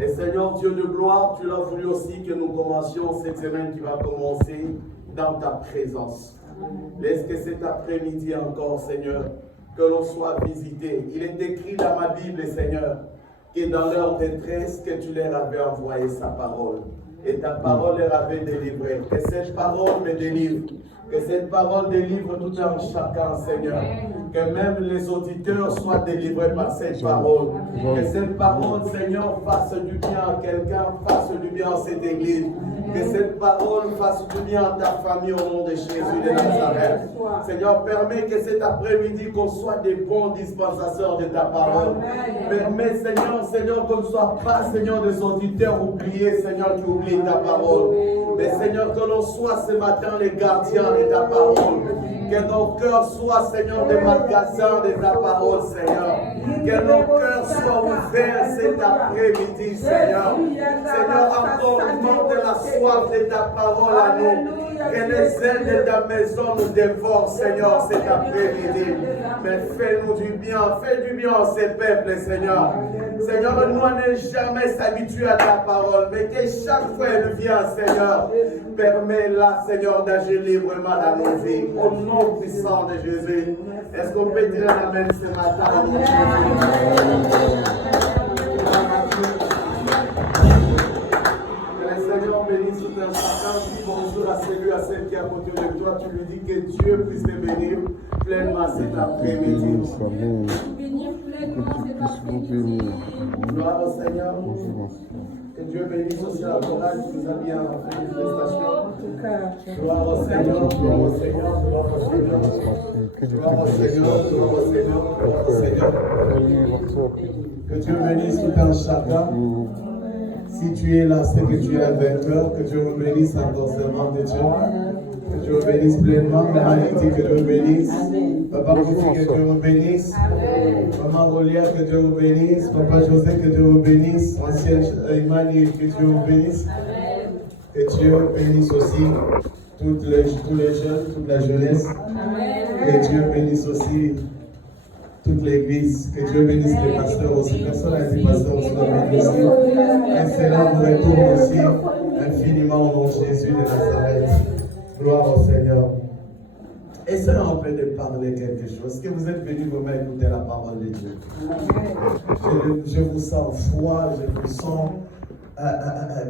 Et Seigneur Dieu de gloire, tu l'as voulu aussi que nous commencions cette semaine qui va commencer dans ta présence. Laisse que cet après-midi encore, Seigneur, que l'on soit visité. Il est écrit dans ma Bible, Seigneur, que dans leur détresse, que tu leur avais envoyé sa parole. Et ta parole leur avait délivré. Que cette parole me délivre. Que cette parole délivre tout un chacun, Seigneur. Que même les auditeurs soient délivrés par cette parole. Que cette parole, Seigneur, fasse du bien à quelqu'un, fasse du bien à cette église. Que cette parole fasse du bien à ta famille au nom de Jésus de Nazareth. Seigneur, permets que cet après-midi, qu'on soit des bons dispensateurs de ta parole. Permets, Seigneur, qu'on ne soit pas, Seigneur, des auditeurs oubliés, Seigneur, qui oublient ta parole. Mais Seigneur, que l'on soit ce matin les gardiens de ta parole. Que nos cœurs soient, Seigneur, des magasins de ta parole, Seigneur. Que nos cœurs soient ouverts cet après-midi, Seigneur. Seigneur, encore de la soif de ta parole à nous. Que les ailes de ta maison nous dévorent, Seigneur, cet après-midi. Mais fais-nous du bien, fais du bien à ces peuples, Seigneur. Seigneur, nous ne jamais s'habituer à ta parole, mais que chaque fois elle vient, Seigneur, permets-la, Seigneur, d'agir librement dans nos vies. Au nom puissant de Jésus. Est-ce qu'on peut dire amen ce matin? Que le Seigneur bénisse tout un chacun. Dis bonjour à celui, à celle qui est à côté de toi. Tu lui dis que Dieu puisse te bénir pleinement cet après-midi. Gloire au Seigneur. Que Dieu bénisse aussi la chorale qui nous a bien fait les prestations. Gloire au Seigneur, gloire au Seigneur, gloire au Seigneur. Gloire au Seigneur, gloire au Seigneur, gloire au Seigneur. Que Dieu bénisse tout un chacun. Si tu es là, c'est que tu es un vainqueur. Que Dieu me bénisse encore serment de Dieu. Que Dieu me bénisse pleinement. Maman dit que Dieu me bénisse. Papa Kofi, que Dieu me bénisse. Maman Rolière, que Dieu me bénisse. Papa José, que Dieu me bénisse. Ancienne Imani, que Dieu me bénisse. Que Dieu bénisse aussi tous les jeunes, toute la jeunesse. Que Dieu bénisse aussi toute l'église. Que Dieu bénisse les pasteurs aussi. Personne n'a dit pasteur aussi dans l'église. Et cela nous retourne aussi infiniment au nom de Jésus de Nazareth. Gloire au Seigneur. Essayons un peu de parler quelque chose. Est-ce que vous êtes venus vous-même écouter la parole de Dieu? Je vous sens froid, je vous sens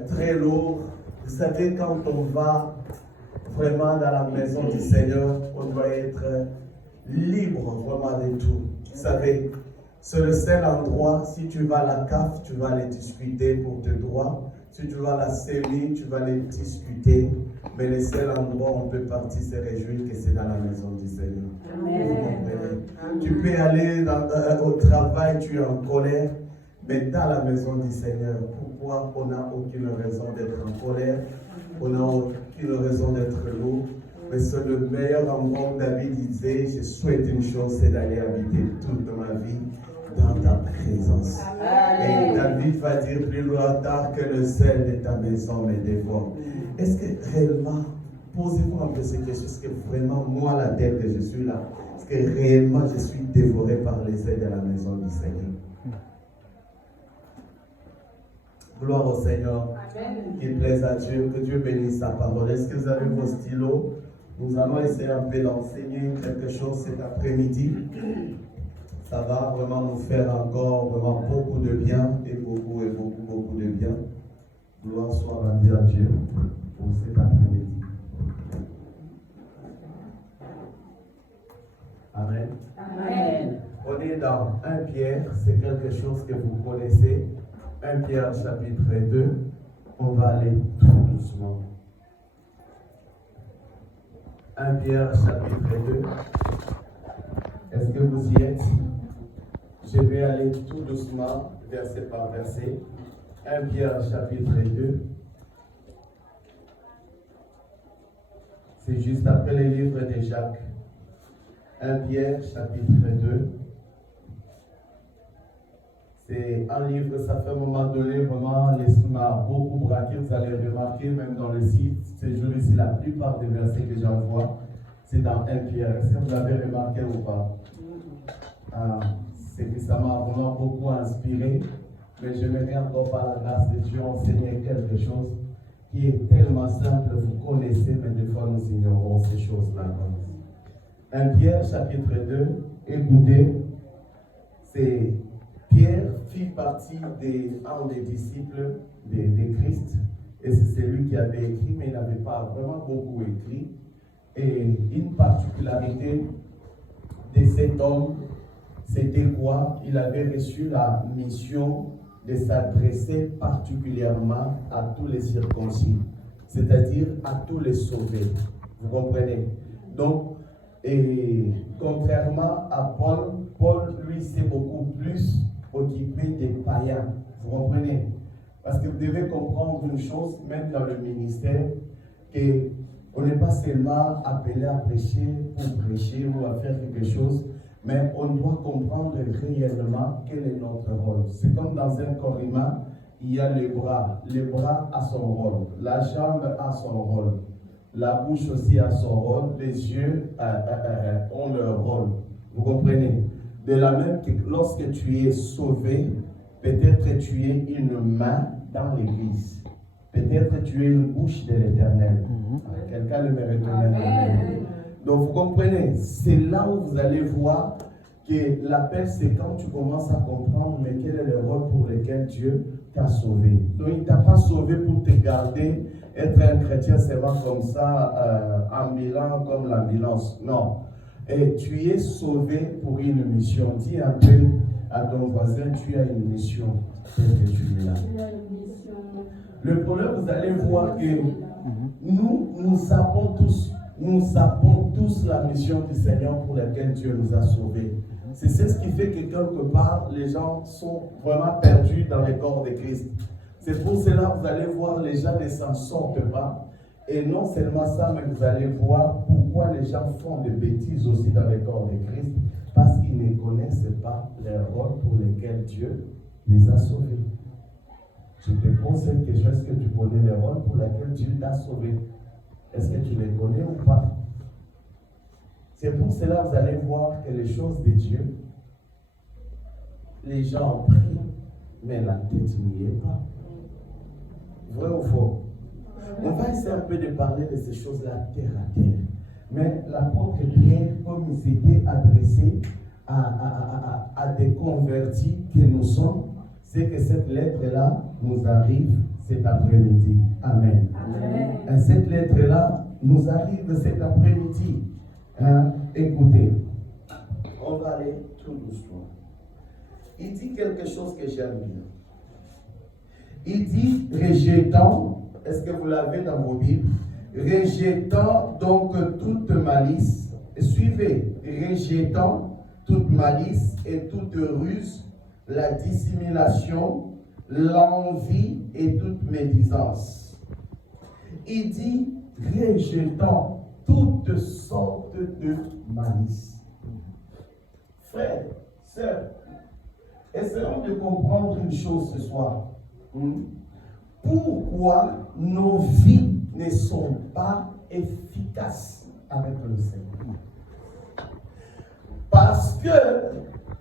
très lourd. Vous savez, quand on va vraiment dans la maison du Seigneur, on doit être libre vraiment de tout. Vous savez, c'est le seul endroit, si tu vas à la CAF, tu vas les discuter pour tes droits. Si tu vas à la CELI, tu vas les discuter. Mais le seul endroit où on peut partir se réjouir, que c'est dans la maison du Seigneur. Amen. Tu peux aller au travail, tu es en colère, mais dans la maison du Seigneur. Pourquoi on n'a aucune raison d'être en colère? On n'a aucune raison d'être lourd. Mais c'est le meilleur endroit où David disait, je souhaite une chose, c'est d'aller habiter toute ma vie dans ta présence. Amen. Et David va dire plus loin tard que le sel de ta maison me dévore. Est-ce que réellement, posez-vous un peu ces questions, est-ce que vraiment, moi, la tête que je suis là, est-ce que réellement je suis dévoré par les ailes de la maison du Seigneur? Gloire au Seigneur. Qu'il plaise à Dieu, que Dieu bénisse sa parole. Est-ce que vous avez vos stylos? Nous allons essayer un peu d'enseigner quelque chose cet après-midi. Ça va vraiment nous faire encore vraiment beaucoup de bien et beaucoup de bien. Gloire soit rendue à Dieu pour cet après-midi. Amen. Amen. On est dans 1 Pierre, c'est quelque chose que vous connaissez. 1 Pierre chapitre 2. On va aller tout doucement. 1 Pierre chapitre 2. Est-ce que vous y êtes? Je vais aller tout doucement, verset par verset. 1 Pierre chapitre 2. C'est juste après le livre de Jacques. 1 Pierre chapitre 2. C'est un livre, ça fait un moment donné, vraiment, l'esprit m'a beaucoup braqué. Vous allez remarquer, même dans le site, ces jours-ci, la plupart des versets que j'envoie, c'est dans 1 Pierre. Est-ce que vous l'avez remarqué ou pas? C'est que ça m'a vraiment beaucoup inspiré. Mais j'aimerais encore par la grâce de Dieu enseigner quelque chose qui est tellement simple, vous connaissez, mais des fois nous ignorons ces choses-là. 1 Pierre chapitre 2, écoutez, c'est Pierre fit partie un des disciples de Christ, et c'est celui qui avait écrit, mais il n'avait pas vraiment beaucoup écrit. Et une particularité de cet homme, c'était quoi? Il avait reçu la mission de s'adresser particulièrement à tous les circoncis, c'est-à-dire à tous les sauvés. Vous comprenez? Donc, et contrairement à Paul, Paul, lui, s'est beaucoup plus occupé des païens. Vous comprenez? Parce que vous devez comprendre une chose, même dans le ministère, qu'on n'est pas seulement appelé à prêcher pour prêcher ou à faire quelque chose, mais on doit comprendre réellement quel est notre rôle. C'est comme dans un corps humain, il y a les bras. Le bras a son rôle, la jambe a son rôle, la bouche aussi a son rôle, les yeux ont leur rôle. Vous comprenez? De la même que lorsque tu es sauvé, peut-être tu es une main dans l'église. Peut-être tu es une bouche de l'Éternel. Quelqu'un le mérite. Donc vous comprenez, c'est là où vous allez voir que l'appel, c'est quand tu commences à comprendre mais quel est le rôle pour lequel Dieu t'a sauvé. Donc il ne t'a pas sauvé pour te garder, être un chrétien seulement comme ça, ambulant comme l'ambulance. Non. Et tu es sauvé pour une mission. Dis un peu à ton voisin, tu as une mission. Qu'est-ce que tu es là? Le problème, vous allez voir que nous savons tous la mission du Seigneur pour laquelle Dieu nous a sauvés. C'est ce qui fait que quelque part, les gens sont vraiment perdus dans les corps de Christ. C'est pour cela que vous allez voir, les gens ne s'en sortent pas. Et non seulement ça, mais vous allez voir pourquoi les gens font des bêtises aussi dans les corps de Christ. Parce qu'ils ne connaissent pas les rôles pour lesquels Dieu les a sauvés. Je te pose cette question, est-ce que tu connais les rôles pour lesquels Dieu t'a sauvé? Est-ce que tu les connais ou pas? C'est pour cela que vous allez voir que les choses de Dieu, les gens prient, mais la tête n'y est pas. Vrai ou faux? On va essayer un peu de parler de ces choses-là terre à terre. Mais l'apôtre Pierre, comme il s'était adressé à des convertis que nous sommes, c'est que cette lettre-là nous arrive cet après-midi. Amen. Amen. Et cette lettre-là nous arrive cet après-midi. Écoutez, on va aller tout doucement. Il dit quelque chose que j'aime bien. Il dit, rejetant, est-ce que vous l'avez dans vos Bibles? Rejetant donc toute malice, suivez, rejetant toute malice et toute ruse, la dissimulation, l'envie et toute médisance. Il dit, rejetant toutes sortes de malice. Frères, sœurs, essayons de comprendre une chose ce soir. Pourquoi nos vies ne sont pas efficaces avec le Seigneur? Parce que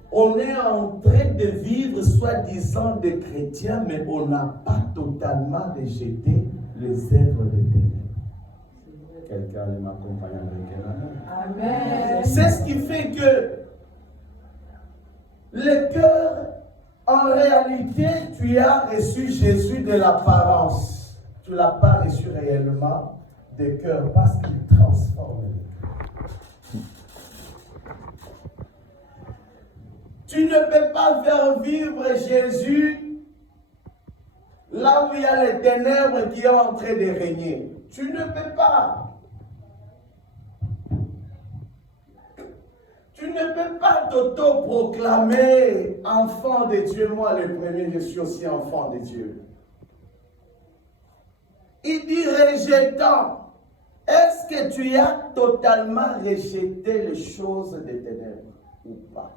on est en train de vivre soi-disant des chrétiens, mais on n'a pas totalement rejeté les œuvres de ténèbres. Quelqu'un m'accompagne avec un amen. Amen. C'est ce qui fait que le cœur, en réalité, tu as reçu Jésus de l'apparence. Tu ne l'as pas reçu réellement de cœur parce qu'il transforme les cœurs. Tu ne peux pas faire vivre Jésus là où il y a les ténèbres qui sont en train de régner. Tu ne peux pas. Tu ne peux pas t'auto-proclamer enfant de Dieu. Moi, le premier, je suis aussi enfant de Dieu. Il dit rejetant. Est-ce que tu as totalement rejeté les choses des ténèbres ou pas?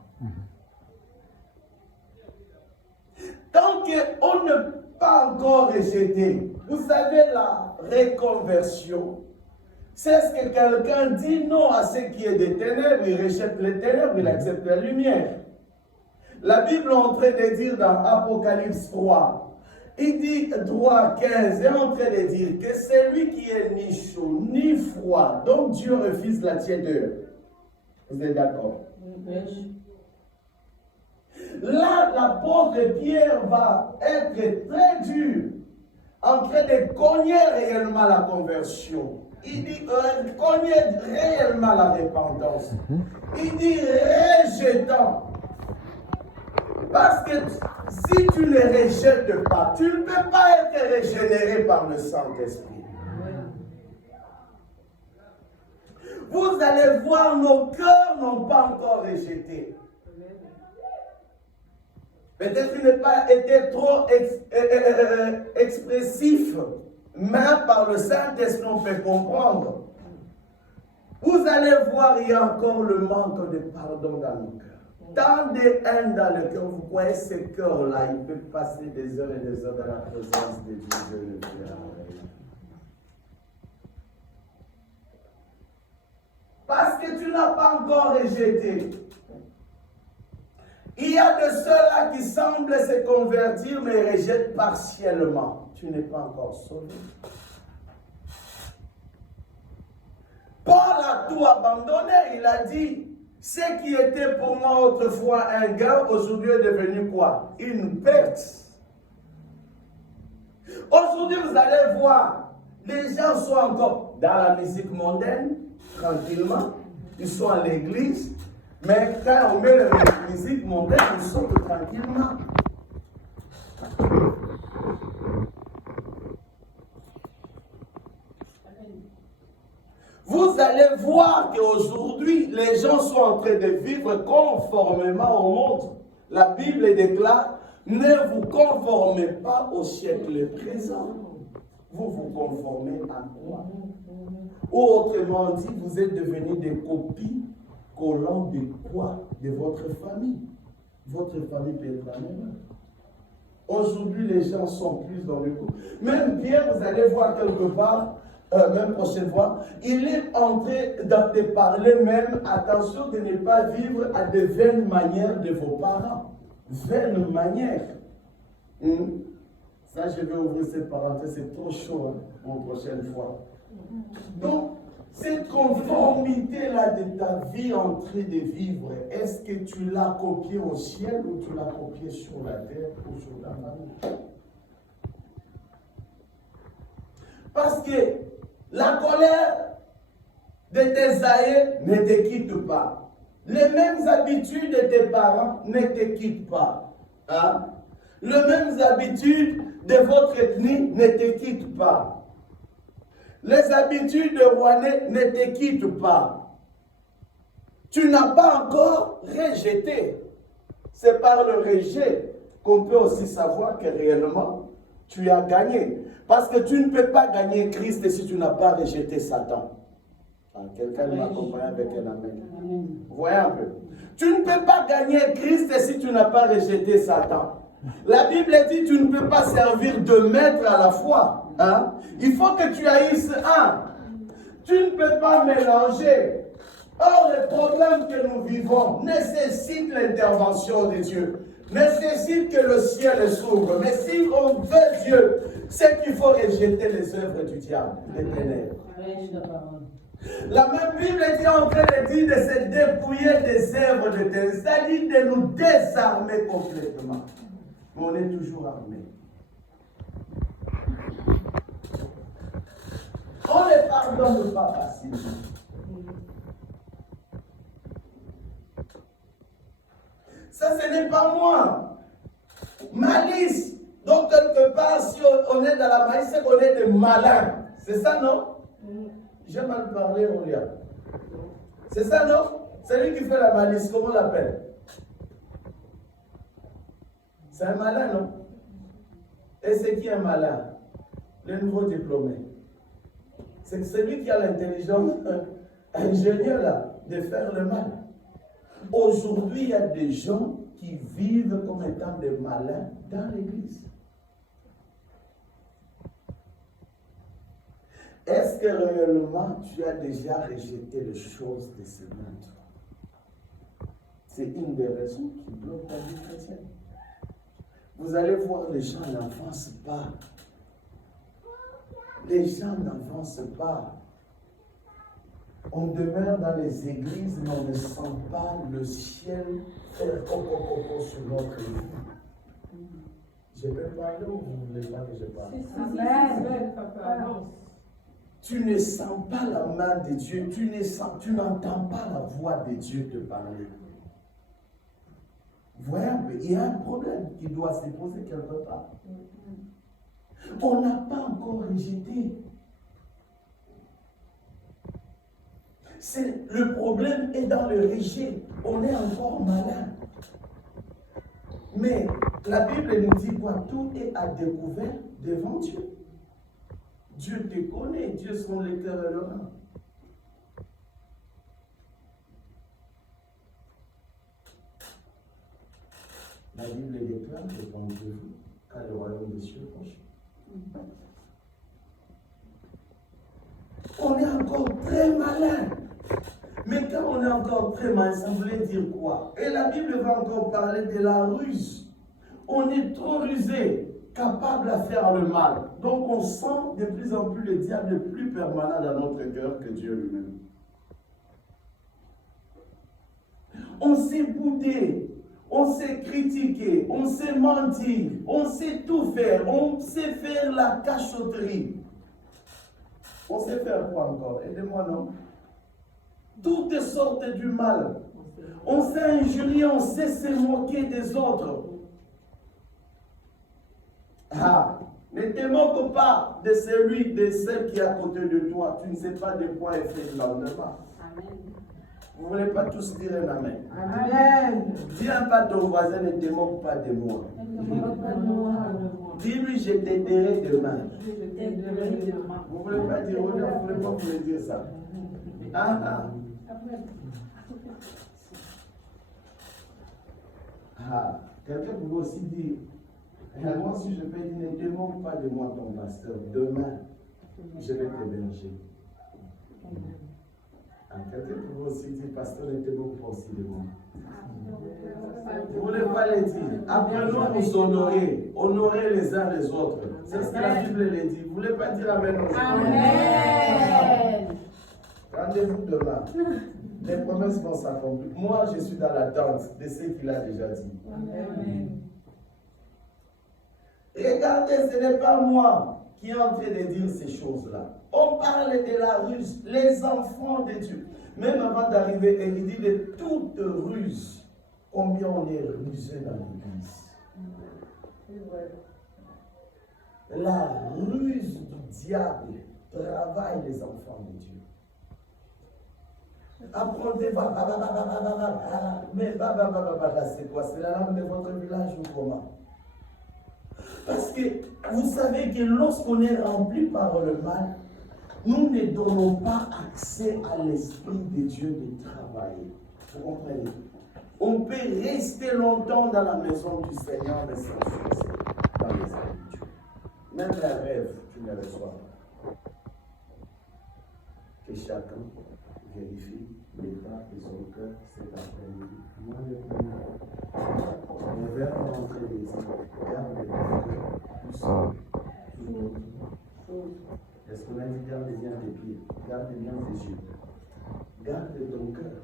Tant qu'on ne peut pas encore rejeter, vous savez, la reconversion, c'est ce que quelqu'un dit non à ce qui est des ténèbres, il rejette les ténèbres, il accepte la lumière. La Bible est en train de dire dans Apocalypse 3, il dit 3, 15, il est en train de dire que c'est lui qui est ni chaud, ni froid, donc Dieu refuse la tiédeur. Vous êtes d'accord? Oui. Là, l'apôtre Pierre va être très dur, en train de cogner réellement la conversion. Il dit cogner réellement la repentance. Il dit rejetant. Parce que si tu ne rejettes pas, tu ne peux pas être régénéré par le Saint-Esprit. Vous allez voir, nos cœurs n'ont pas encore rejeté. Peut-être qu'il n'a pas été trop expressif, mais par le Saint-Esprit, on peut comprendre. Vous allez voir, il y a encore le manque de pardon dans nos cœurs. Tant de haine dans le cœur, vous voyez ce cœur-là, il peut passer des heures et des heures dans la présence de Dieu. Parce que tu n'as pas encore rejeté. Il y a de ceux-là qui semblent se convertir, mais rejettent partiellement. Tu n'es pas encore sauvé. Paul a tout abandonné. Il a dit, ce qui était pour moi autrefois un gain, aujourd'hui est devenu quoi? Une perte. Aujourd'hui, vous allez voir, les gens sont encore dans la musique mondaine, tranquillement. Ils sont à l'église. Mais quand on met la musique mondaine, ils sortent tranquillement. Vous allez voir qu'aujourd'hui, les gens sont en train de vivre conformément au monde. La Bible déclare, ne vous conformez pas au siècle présent. Vous vous conformez à quoi? Ou autrement dit, vous êtes devenus des copies collant de quoi? De votre famille. Votre famille peut être la même. Aujourd'hui, les gens sont plus dans le coup. Même Pierre, vous allez voir quelque part, même prochaine fois, il est en train de parler même, attention de ne pas vivre à de vaines manières de vos parents. Vaines manières. Ça, je vais ouvrir cette parenthèse, c'est trop chaud pour la prochaine fois. Donc, cette conformité-là de ta vie en train de vivre, est-ce que tu l'as copié au ciel ou tu l'as copié sur la terre ou sur la famille? Parce que la colère de tes aïeux ne te quitte pas. Les mêmes habitudes de tes parents ne te quittent pas. Hein? Les mêmes habitudes de votre ethnie ne te quittent pas. Les habitudes de Rwandais ne te quittent pas. Tu n'as pas encore rejeté. C'est par le rejet qu'on peut aussi savoir que réellement tu as gagné. Parce que tu ne peux pas gagner Christ si tu n'as pas rejeté Satan. Quelqu'un m'accompagne avec un amen. Vous voyez un peu. Tu ne peux pas gagner Christ si tu n'as pas rejeté Satan. La Bible dit tu ne peux pas servir deux maîtres à la fois. Hein? Il faut que tu haïsses un. Tu ne peux pas mélanger. Or, les problèmes que nous vivons nécessitent l'intervention de Dieu. Nécessitent que le ciel s'ouvre. Mais si on veut Dieu, c'est qu'il faut rejeter les œuvres du diable, des ténèbres. La même Bible est en train de dire de se dépouiller des œuvres de ténèbres, c'est-à-dire de nous désarmer complètement. Mais on est toujours armés. On ne pardonne pas facilement. Ça, ce n'est pas moi. Malice. Donc, quelque part, si on est dans la malice, c'est qu'on est des malins. C'est ça, non? J'ai mal parlé, Olia. C'est ça, non? C'est lui qui fait la malice. Comment on l'appelle? C'est un malin, non? Et c'est qui un malin? Le nouveau diplômé. C'est celui qui a l'intelligence ingénieure là, de faire le mal. Aujourd'hui, il y a des gens qui vivent comme étant des malins dans l'église. Est-ce que réellement tu as déjà rejeté les choses de ce monde? C'est une des raisons qui bloque la vie chrétienne. Vous allez voir, les gens n'avancent pas. Les gens n'avancent pas. On demeure dans les églises, mais on ne sent pas le ciel faire coco sur notre vie. Je peux parler ou vous ne voulez pas que je parle? Tu ne sens pas la main de Dieu, tu n'entends pas la voix de Dieu te parler. Vous voyez, il y a un problème qui doit se poser quelque part. On n'a pas encore rejeté. Le problème est dans le rejet. On est encore malin. Mais la Bible nous dit quoi? Tout est à découvert devant Dieu. Dieu te connaît, Dieu son le cœur et le rein. La Bible déclare, répondez-vous, quand le royaume des cieux est proche. On est encore très malin. Mais quand on est encore très malin, ça voulait dire quoi? Et la Bible va encore parler de la ruse. On est trop rusé, capable à faire le mal. Donc on sent de plus en plus le diable plus permanent dans notre cœur que Dieu lui-même. On s'est boudé. On sait critiquer, on sait mentir, on sait tout faire, on sait faire la cachotterie. On sait faire quoi encore? Aidez-moi, non? Toutes sortes du mal. On sait injurier, on sait se moquer des autres. Ah, ne te moque pas de celui, de celle qui est à côté de toi. Tu ne sais pas de quoi est fait le lendemain. Amen. Vous ne voulez pas tous dire un amen? Amen. Dis pas ton voisin, ne te moque pas de moi. Dis-lui, je t'aiderai demain. Vous ne voulez pas dire, vous ne voulez pas vous dire ça. Quelqu'un peut aussi dire, moi si je peux dire, ne te moque pas de moi ton pasteur. Demain, je vais t'héberger. Quelqu'un peut aussi dire, pasteur, ne te moque pas aussi de moi. Vous ne voulez pas le dire. Apprenons à nous honorer. Honorer les uns les autres. C'est ce que la Bible le dit. Vous ne voulez pas dire amen aussi? Amen. Rendez-vous demain. Les promesses vont s'accomplir. Moi, je suis dans l'attente de ce qu'il a déjà dit. Amen. Regardez, ce n'est pas moi qui est en train de dire ces choses-là. On parle de la ruse, les enfants de Dieu. Même avant d'arriver, il dit de toute ruse. Combien on est rusé dans l'église. La ruse du diable travaille les enfants de Dieu. Apprenez, mais c'est quoi? C'est la langue de votre village ou comment? Parce que vous savez que lorsqu'on est rempli par le mal, nous ne donnons pas accès à l'Esprit de Dieu de travailler. Vous comprenez? On peut rester longtemps dans la maison du Seigneur, mais sans succès dans les œuvres de Dieu. Même les rêves, tu ne les reçois pas. Que chacun vérifie l'état de son cœur cet après-midi. On va rentrer les yeux. Garde ton cœur. Est-ce qu'on a dit garde bien les pieds? Garde bien les yeux. Garde ton cœur.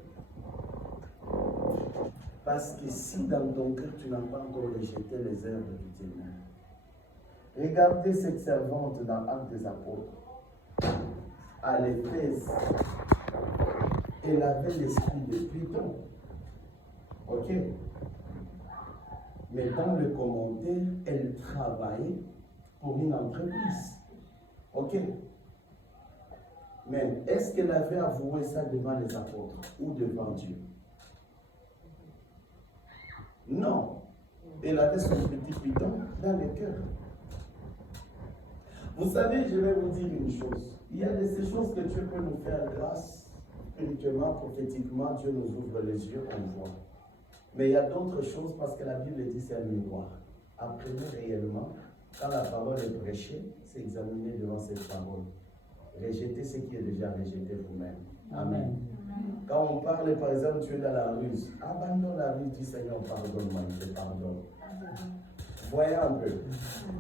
Parce que si dans ton cœur tu n'as pas encore rejeté les œuvres du ténèbre. Regardez cette servante dans Actes des Apôtres. À l'Éphèse, elle avait l'esprit de Python. Ok? Mais dans le commentaire, elle travaillait pour une entreprise. Ok? Mais est-ce qu'elle avait avoué ça devant les apôtres ou devant Dieu? Non. Elle avait son petit Python dans le cœur. Vous savez, je vais vous dire une chose. Il y a de ces choses que Dieu peut nous faire grâce, spirituellement, prophétiquement, Dieu nous ouvre les yeux, on voit. Mais il y a d'autres choses parce que la Bible dit c'est un miroir. Apprenez réellement, quand la parole est prêchée, c'est examiner devant cette parole. rejetez ce qui est déjà rejeté vous-même. Amen. Quand on parle, par exemple, tu es dans la ruse, abandonne la ruse, dis Seigneur, pardonne-moi, je te pardonne. Voyez un peu.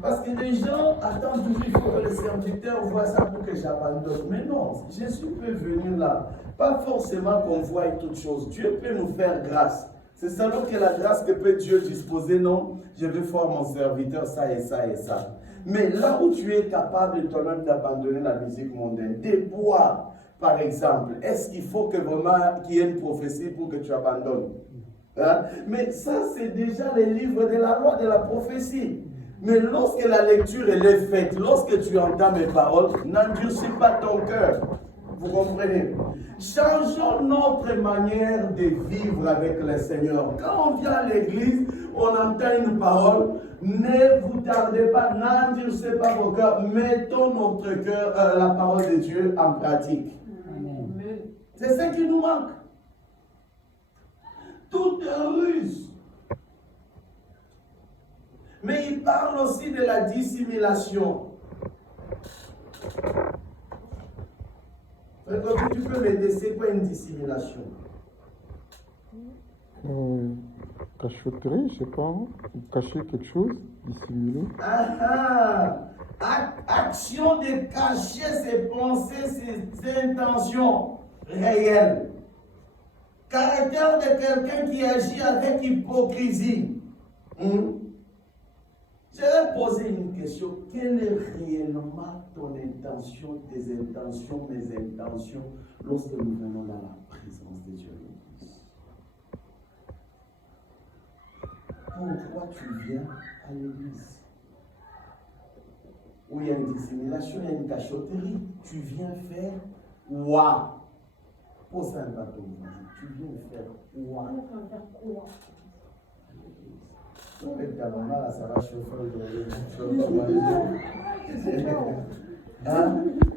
Parce que les gens attendent toujours, il faut que le serviteur voit ça pour que j'abandonne. Mais non, Jésus peut venir là. Pas forcément qu'on voie toutes choses. Dieu peut nous faire grâce. C'est seulement que la grâce que peut Dieu disposer, non, je vais faire mon serviteur ça et ça et ça. Mais là où tu es capable toi-même d'abandonner la musique mondaine, des bois, par exemple, est-ce qu'il faut que vraiment qu'il y ait une prophétie pour que tu abandonnes? Hein? Mais ça, c'est déjà les livres de la loi, de la prophétie. Mais lorsque la lecture elle est faite, lorsque tu entends mes paroles, n'endurcis pas ton cœur. Vous comprenez? Changeons notre manière de vivre avec le Seigneur. Quand on vient à l'église, on entend une parole, ne vous tardez pas, n'endurcissez pas vos cœurs, mettons notre cœur, la parole de Dieu en pratique. Amen. C'est ce qui nous manque. Tout est ruse. Mais il parle aussi de la dissimulation. Tu peux m'aider, c'est quoi une dissimulation? Cachotterie, je sais pas. Cacher quelque chose, dissimuler. Action de cacher ses pensées, ses intentions réelles. Caractère de quelqu'un qui agit avec hypocrisie. Je vais poser une question. Quelle est réellement ton intention, tes intentions, mes intentions, lorsque nous venons dans la présence de Dieu? Pourquoi tu viens à l'église? Où il y a une dissimulation, il y a une cachotterie. Tu viens faire quoi? Pose un bateau. Tu viens faire quoi? Avec ta maman, là, ça va chauffer aujourd'hui. Hein?